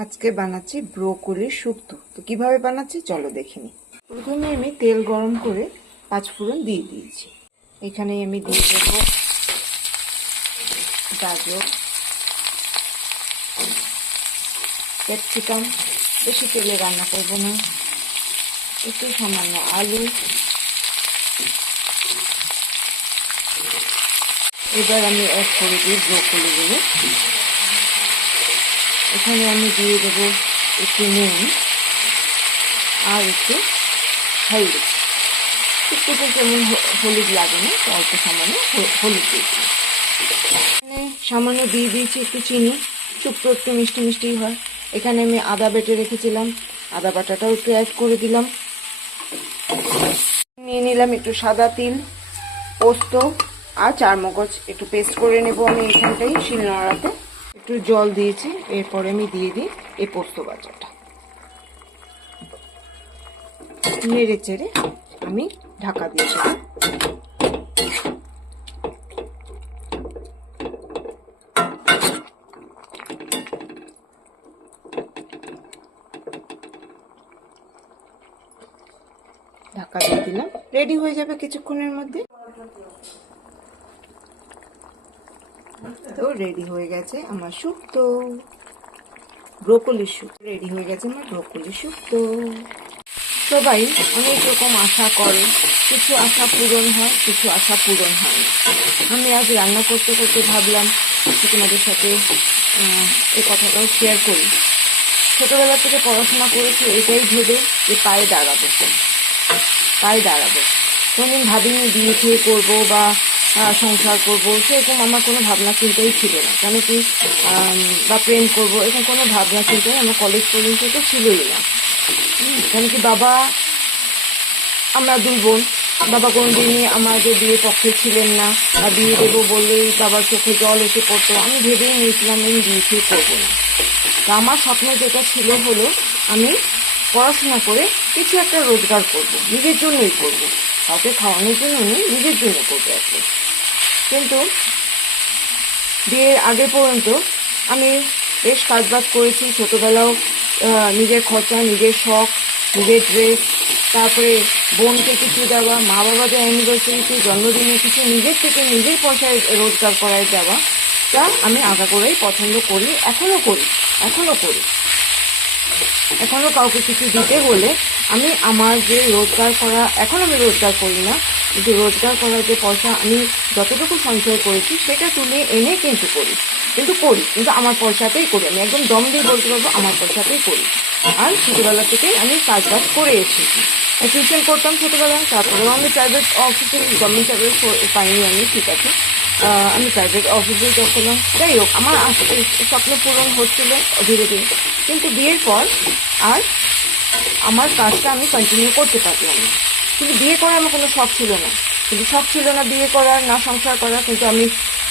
আজকে বানাচ্ছি ব্রোকলির শুক্তো। তো কিভাবে বানাচ্ছি চলো দেখে নিই। প্রথমে আমি তেল গরম করে পাঁচফোড়ন দিয়ে দিয়েছি। এখানে আমি দিয়ে দেব গাজর, ক্যাপসিকাম, বেশি তেলে রান্না করব না, একটু সামান্য আলু। এবার আমি অ্যাড করে দিই ব্রোকলিগুলো। এখানে আমি দিয়ে দেব একটু নুন আর একটু হলুদ, একটু যেমন হলুদ লাগে না, অল্প সামান্য হলুদ দিয়েছি। এখানে সামান্য দিয়ে দিয়েছি একটু চিনি, শুক্তো একটু মিষ্টি মিষ্টি হয়। এখানে আমি আদা বেটে রেখেছিলাম, আদা বাটাটাও একটু অ্যাড করে দিলাম। নিয়ে নিলাম একটু সাদা তিল, পোস্ত আর চারমগজ, একটু পেস্ট করে নেব আমি এখানটাই শিলনোড়াতে। একটু জল দিয়েছি, এরপরে আমি দিয়ে দিই এই পোস্ত বাটাটা। নেড়ে চেড়ে আমি ঢাকা দিয়ে দেব। ঢাকা দিয়ে দিলাম, রেডি হয়ে যাবে কিছুক্ষণের মধ্যে। তো রেডি হয়ে গেছে আমার শুক্তো, ব্রোকলির শুক্তো রেডি হয়ে গেছে আমার ব্রোকলির শুক্তো। সবাই অনেক রকম আশা করে, কিছু আশা পূরণ হয়, কিছু আশা পূরণ হয় না। আমি আজ রান্না করতে করতে ভাবলাম তোমাদের সাথে এই কথাটাও শেয়ার করি। ছোটবেলা থেকে পড়াশোনা করেছি এটাই ভেবে যে পায়ে দাঁড়াবো। কোনদিন ভাবিনি বিয়ে খেয়ে করবো বা সংসার করবো, সেরকম আমার কোনো ভাবনা চিন্তাই ছিল না। কেন কি বা প্রেম করবো, এরকম কোনো ভাবনা চিন্তাই আমার কলেজ পর্যন্ত তো ছিলই না। কেন কি আমরা দুই বোন, বাবা কোনোদিনই আমাদের বিয়ে পক্ষে ছিলেন না। বিয়ে দেবো বললেই বাবার চোখে জল এসে পড়তো। আমি ভেবেই নিয়েছিলাম আমি বিয়ে খেয়ে করবো না। তা আমার স্বপ্ন যেটা ছিল হলো আমি পড়াশোনা করে কিছু একটা রোজগার করব, নিজের জন্যই করব, কাউকে খাওয়ানোর জন্য নেই, নিজের জন্য করবো একটা। কিন্তু বিয়ের আগে পর্যন্ত আমি বেশ কাজবাজ করেছি। ছোটোবেলাও নিজের খরচা, নিজের শখ, নিজের ড্রেস, তারপরে বোনকে কিছু দেওয়া, মা বাবাদের অ্যানিভার্সারিতে, জন্মদিনে কিছু নিজের থেকে নিজের পয়সায় রোজগার করায় দেওয়া, তা আমি আগাগোড়াই পছন্দ করি, এখনও করি। এখনও কাউকে কিছু দিতে হলে আমি আমার যে রোজগার করা, এখন আমি রোজগার করি না, কিন্তু রোজগার করার যে পয়সা আমি যতটুকু সঞ্চয় করেছি সেটা তুলে এনে কিন্তু আমার পয়সাতেই করি। আমি একদম দম দিয়ে বলতে পারবো আমার পয়সাতেই করি। আর ছোটোবেলা থেকে আমি কাজবাজ করে এসেছি। টিউশন করতাম ছোটোবেলায়, তারপরেও আমি প্রাইভেট অফিসে, গভর্নমেন্ট সার্ভিস পাইনি আমি, ঠিক আছে, আমি প্রাইভেট অফিসেই জব করলাম। যাই হোক, আমার স্বপ্ন পূরণ হচ্ছিল ধীরে ধীরে। কিন্তু বিয়ের পর আর আমার কাজটা আমি কন্টিনিউ করতে পারলাম না। কিন্তু বিয়ে করার আমার কোনো শখ ছিল না, বিয়ে করার, না সংসার করার। কিন্তু আমি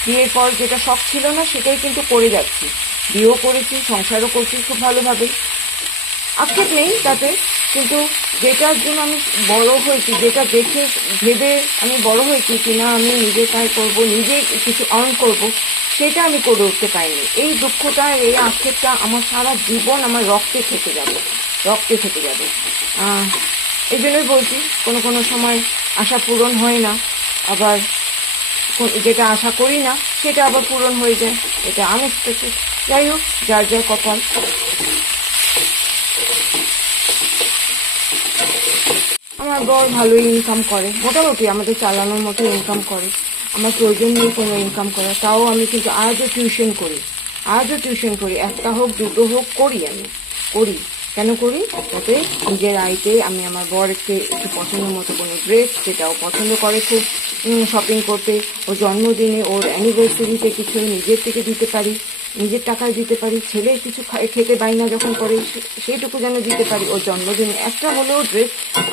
বিয়ের পর যেটা শখ ছিল না সেটাই কিন্তু করে যাচ্ছি। বিয়েও করেছি, সংসারও করছি খুব ভালোভাবে, আক্ষেপ নেই তাতে। কিন্তু যেটার জন্য আমি বড় হয়েছি, যেটা দেখে ভেবে আমি বড় হয়েছি কিনা আমি নিজে কাজ করবো, নিজে কিছু আর্ন করবো, সেটা আমি করে উঠতে পারিনি। এই দুঃখটা, এই আক্ষেপটা আমার সারা জীবন আমার রক্তে থেকে যাবে। এই জন্যই বলছি, কোনো সময় আশা পূরণ হয় না, আবার যেটা আশা করি না সেটা আবার পূরণ হয়ে যায়। এটা আনএক্সপেক্টেড। যাই হোক, যার যার কপাল। আমার বর ভালোই ইনকাম করে, মোটামুটি আমাদের চালানোর মতো ইনকাম করে। আমার প্রয়োজন নেই কোনো ইনকাম করা, তাও আমি কিন্তু আজও টিউশন করি, একটা হোক দুটো হোক করি। কেন করি? যাতে নিজের আয়তে আমি আমার বরকে একটু পছন্দ মতো কোনো ড্রেস, যেটাও পছন্দ করে খুব, শপিং করতে, ওর জন্মদিনে, ওর অ্যানিভার্সারিতে কিছু নিজের থেকে দিতে পারি, নিজের টাকায় দিতে পারি। ছেলে কিছু খেতে বায়না যখন করে সেইটুকু যেন দিতে পারি। ওর জন্মদিনে একটা হলেও ড্রেস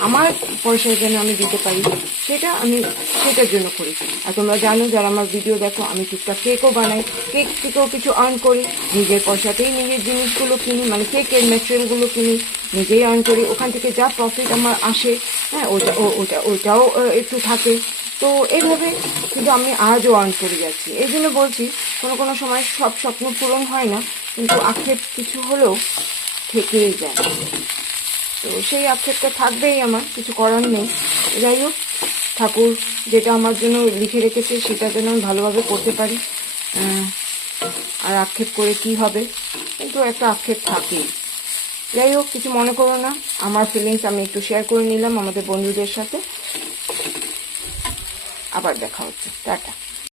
আমার পয়সায় যেন আমি দিতে পারি, সেটার জন্য করি। আর তোমরা জানো, যারা আমার ভিডিও দেখো, আমি টুকটাক কেকও বানাই, কেক থেকেও কিছু আর্ন করি। নিজের পয়সাতেই নিজের জিনিসগুলো কিনি, মানে কেকের ম্যাটেরিয়ালগুলো কিনি, নিজেই আর্ন করি। ওখান থেকে যা প্রফিট আমার আসে, হ্যাঁ, ওইটাও একটু থাকে। তো এইভাবে কিন্তু আমি আজও আর্ন করে যাচ্ছি। এই জন্য বলছি, কোনো সময় সব স্বপ্ন পূরণ হয় না, কিন্তু আক্ষেপ কিছু হলেও থেকেই যায়। তো সেই আক্ষেপটা থাকবেই, আমার কিছু করার নেই। যাই হোক, ঠাকুর যেটা আমার জন্য লিখে রেখেছে সেটা যেন আমি ভালোভাবে করতে পারি। আর আক্ষেপ করে কি হবে, কিন্তু একটা আক্ষেপ থাকেই। যাই হোক, কিছু মনে করো না, আমার ফিলিংস আমি একটু শেয়ার করে নিলাম আমাদের বন্ধুদের সাথে। আবার দেখা হচ্ছে, টাটা।